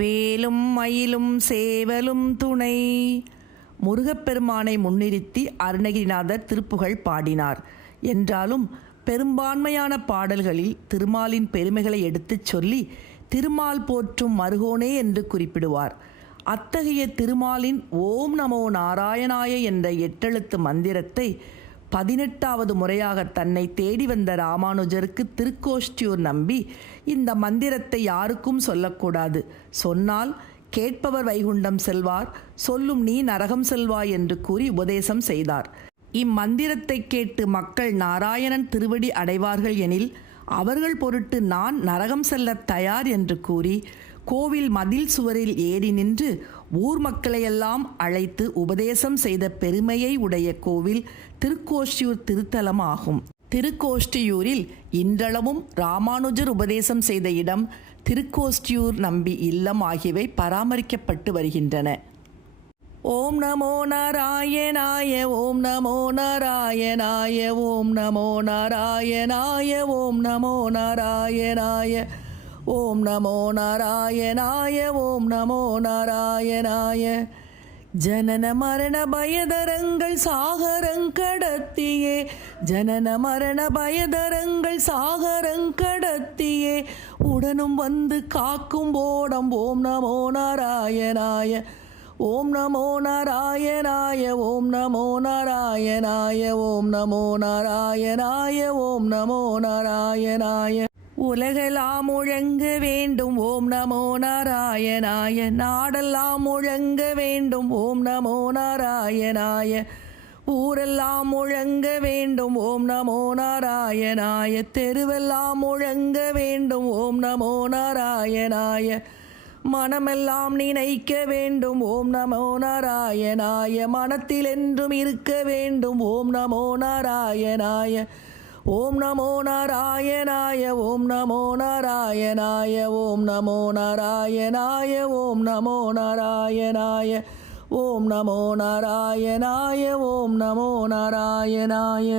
வேலும் மயிலும் சேவலும் துணை. முருகப்பெருமானை முன்னிறுத்தி அருணகிரிநாதர் திருப்புகழ் பாடினார். என்றாலும் பெரும்பான்மையான பாடல்களில் திருமாலின் பெருமைகளை எடுத்துச் சொல்லி திருமால் போற்றும் மருகோனே என்று குறிப்பிடுவார். அத்தகைய திருமாலின் ஓம் நமோ நாராயணாய என்ற 8 எழுத்து மந்திரத்தை 18வது முறையாக தன்னை தேடி வந்த ராமானுஜருக்கு திருக்கோஷ்டியூர் நம்பி இந்த மந்திரத்தை யாருக்கும் சொல்லக்கூடாது, சொன்னால் கேட்பவர் வைகுண்டம் செல்வார், சொல்லும் நீ நரகம் செல்வாய் என்று கூறி உபதேசம் செய்தார். இம்மந்திரத்தை கேட்டு மக்கள் நாராயணன் திருவடி அடைவார்கள் எனில் அவர்கள் பொருட்டு நான் நரகம் செல்ல தயார் என்று கூறி கோவில் மதில் சுவரில் ஏறி நின்று ஊர் மக்களையெல்லாம் அழைத்து உபதேசம் செய்த பெருமையை உடைய கோவில் திருக்கோஷ்டியூர் திருத்தலம் ஆகும். திருக்கோஷ்டியூரில் இன்றளவும் ராமானுஜர் உபதேசம் செய்த இடம், திருக்கோஷ்டியூர் நம்பி இல்லம் ஆகியவை பராமரிக்கப்பட்டு வருகின்றன. ஓம் நமோ நாராயணாய ஓம் நமோ நாராயணாய ஓம் நமோ நாராயணாய ஓம் நமோ நாராயணாய ஓம் நமோ நாராயணாய ஓம் நமோ நாராயணாய. ஜனன மரண பயதரங்கள் சாகரங்கடத்தியே, ஜனன மரண பயதரங்கள் சாகரங்கடத்தியே, உடனும் வந்து காக்கும் போடம் ஓம் நமோ நாராயணாய ஓம் நமோ நாராயணாய ஓம் நமோ நாராயணாய ஓம் நமோ நாராயணாய ஓம் நமோ நாராயணாய. உலகெல்லாம் முழங்க வேண்டும் ஓம் நமோ நாராயணாய, நாடெல்லாம் முழங்க வேண்டும் ஓம் நமோ நாராயணாய, ஊரெல்லாம் முழங்க வேண்டும் ஓம் நமோ நாராயணாய, தெருவெல்லாம் முழங்க வேண்டும் ஓம் நமோ நாராயணாய, மனமெல்லாம் நினைக்க வேண்டும் ஓம் நமோ நாராயணாய, மனத்தில் என்றும் இருக்க வேண்டும் ஓம் நமோ நாராயணாய. ஓம் நமோ நாராயணாய ஓம் நமோ நாராயணாய ஓம் நமோ நாராயணாய ஓம் நமோ நாராயணாய ஓம் நமோ நாராயணாய ஓம் நமோ நாராயணாய.